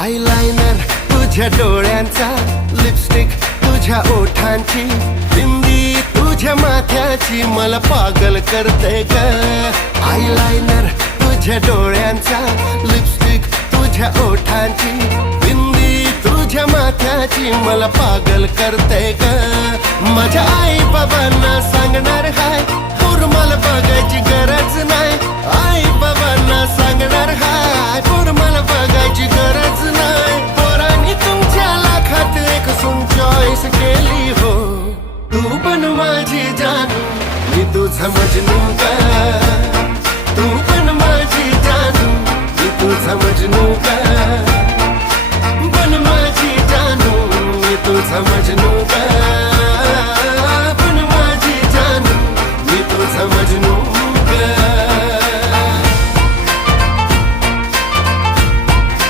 eyeliner तुझ्या डोळ्यांचा lipstick तुझ्या ओठांची बिंदी तुझ्या माथ्याची मला पागल करते ग आयलायनर तुझ्या डोळ्यांचा लिपस्टिक तुझ्या ओठांची बिंदी तुझ्या माथ्याची मला पागल करते ग माझ्या आई बाबांना चॉईस केली हो तू पण माझी जानू मी तुझा मजनू का तू पण माझी जानू मी तुझा मजनू का बन माझी जानू मी तुझा मजनू का